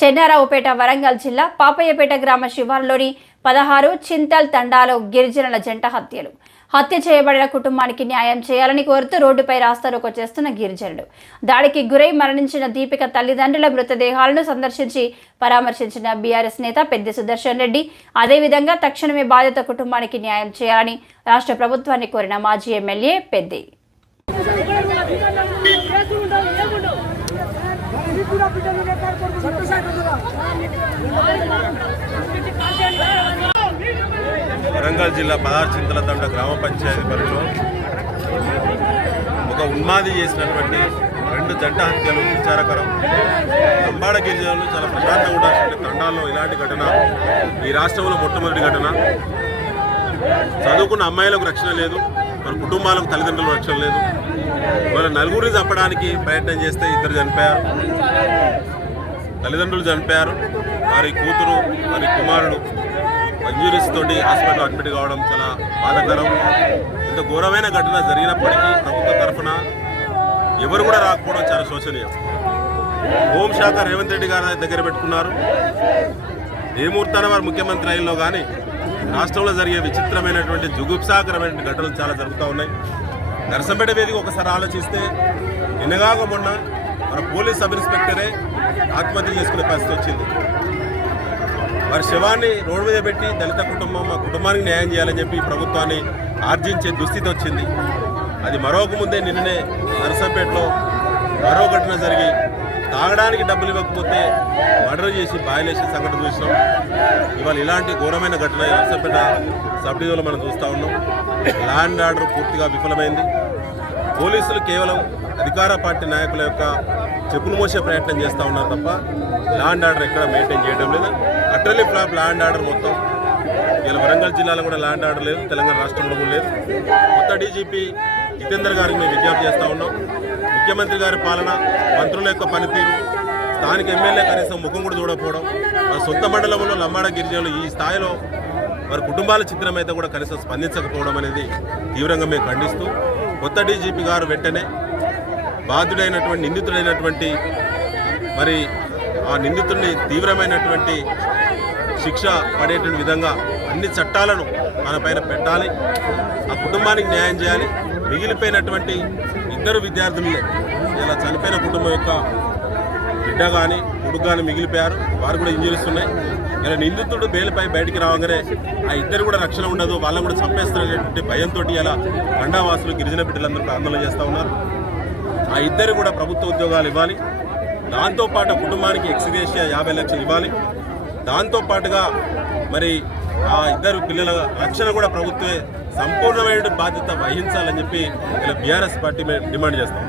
చెన్నారావుపేట వరంగల్ జిల్లా పాపయ్యపేట గ్రామ శివారులోని పదహారు చింతల్ తండాలో గిరిజనుల జంట హత్యలు. హత్య చేయబడిన కుటుంబానికి న్యాయం చేయాలని కోరుతూ రోడ్డుపై రాస్తారోకో చేస్తున్న గిరిజనులు. దాడికి గురై మరణించిన దీపిక తల్లిదండ్రుల మృతదేహాలను సందర్శించి పరామర్శించిన బీఆర్ఎస్ నేత పెద్ది సుదర్శన్ రెడ్డి అదేవిధంగా తక్షణమే బాధిత కుటుంబానికి న్యాయం చేయాలని రాష్ట్ర ప్రభుత్వాన్ని కోరిన మాజీ ఎమ్మెల్యే పెద్ది. వరంగల్ జిల్లా పదహారు చింతల తండ గ్రామ పంచాయతీ పరిధిలో ఒక ఉన్మాది చేసినటువంటి రెండు జంట హత్యలు విచారకరం. లంబాడ గిరిజనులు చాలా ప్రశాంతంగా ఉండాల్సిన తండాల్లో ఇలాంటి ఘటన ఈ రాష్ట్రంలో మొట్టమొదటి ఘటన. చదువుకున్న అమ్మాయిలకు రక్షణ లేదు. వారి కుటుంబాలకు తల్లిదండ్రులు రక్షణ లేదు. వాళ్ళ నలుగురిని చంపడానికి ప్రయత్నం చేస్తే ఇద్దరు చనిపోయారు. తల్లిదండ్రులు చనిపోయారు. వారి కూతురు వారి కుమారుడు ఇంజురీస్ తోటి హాస్పిటల్ అడ్మిట్ కావడం చాలా బాధాకరం. ఇంత ఘోరమైన ఘటన జరిగినప్పటికీ ప్రభుత్వ తరఫున ఎవరు కూడా రాకపోవడం చాలా శోచనీయం. హోంశాఖ రేవంత్ రెడ్డి గారి దగ్గర పెట్టుకున్నారు. ఏ ముహూర్తాన వారు ముఖ్యమంత్రి అయినలో కానీ రాష్ట్రంలో జరిగే విచిత్రమైనటువంటి జుగుప్సాకరమైన ఘటనలు చాలా జరుగుతూ ఉన్నాయి. నరసంపేట వేదిక ఒకసారి ఆలోచిస్తే నిన్నగాక మొన్న మన పోలీస్ సబ్ ఇన్స్పెక్టరే ఆత్మహత్య చేసుకునే పరిస్థితి వచ్చింది. వారి శవాన్ని రోడ్డు మీద పెట్టి దళిత కుటుంబం మా కుటుంబానికి న్యాయం చేయాలని చెప్పి ప్రభుత్వాన్ని ఆర్జించే దుస్థితి వచ్చింది. అది మరొక ముందే నిన్ననే నరసంపేటలో మరో ఘటన జరిగి తాగడానికి డబ్బులు ఇవ్వకపోతే మర్డర్ చేసి బాయలేసే సంఘటన చూసినాం. ఇవాళ ఇలాంటి ఘోరమైన ఘటన నర్సపేట నరసంపేట సబ్ డివిజన్లో మనం చూస్తూ ఉన్నాం. ల్యాండ్ ఆర్డర్ పూర్తిగా విఫలమైంది. పోలీసులు కేవలం అధికార పార్టీ నాయకుల యొక్క చెప్పులు మోసే ప్రయత్నం చేస్తూ ఉన్నారు తప్ప ల్యాండ్ ఆర్డర్ ఎక్కడ మెయింటైన్ చేయడం లేదు. అటర్లీ ఫ్లాప్ ల్యాండ్ ఆర్డర్ మొత్తం ఇలా వరంగల్ జిల్లాలో కూడా ల్యాండ్ ఆర్డర్ లేదు తెలంగాణ రాష్ట్రంలో కూడా లేదు. కొత్త డీజీపీ జితేందర్ గారికి మేము విజ్ఞప్తి చేస్తూ ఉన్నాం. ముఖ్యమంత్రి గారి పాలన మంత్రుల యొక్క పనితీరు స్థానిక ఎమ్మెల్యే కనీసం ముఖం కూడా చూడకపోవడం మన సొంత మండలంలో లంబాడ గిరిజనులు ఈ స్థాయిలో వారి కుటుంబాల చిత్రం అయితే కూడా కనీసం స్పందించకపోవడం అనేది తీవ్రంగా మేము ఖండిస్తూ కొత్త డీజీపీ గారు వెంటనే బాధ్యుడైనటువంటి నిందితుడైనటువంటి మరి ఆ నిందితుడిని తీవ్రమైనటువంటి శిక్ష పడేటువంటి విధంగా అన్ని చట్టాలను మన పైన పెట్టాలి. ఆ కుటుంబానికి న్యాయం చేయాలి. మిగిలిపోయినటువంటి ఇద్దరు విద్యార్థులు. ఇలా చనిపోయిన కుటుంబం యొక్క బిడ్డ కానీ కొడుకు కానీ మిగిలిపోయారు. వారు కూడా ఇంజరీస్ ఉన్నాయి. ఇలా నిందితుడు బెయిల్పై బయటికి రావగానే ఆ ఇద్దరు కూడా రక్షణ ఉండదు. వాళ్ళని కూడా చంపేస్తున్నటువంటి భయంతో ఇలా గండావాసులు గిరిజన బిడ్డలందరూ ఆందోళన చేస్తూ ఉన్నారు. ఆ ఇద్దరు కూడా ప్రభుత్వ ఉద్యోగాలు ఇవ్వాలి. దాంతోపాటు కుటుంబానికి ఎక్స్గ్రేషియా యాభై లక్షలు ఇవ్వాలి. దాంతోపాటుగా మరి ఆ ఇద్దరు పిల్లల రక్షణ కూడా ప్రభుత్వే సంపూర్ణమైన బాధ్యత వహించాలని చెప్పి ఇలా బీఆర్ఎస్ పార్టీ మేము డిమాండ్ చేస్తాం.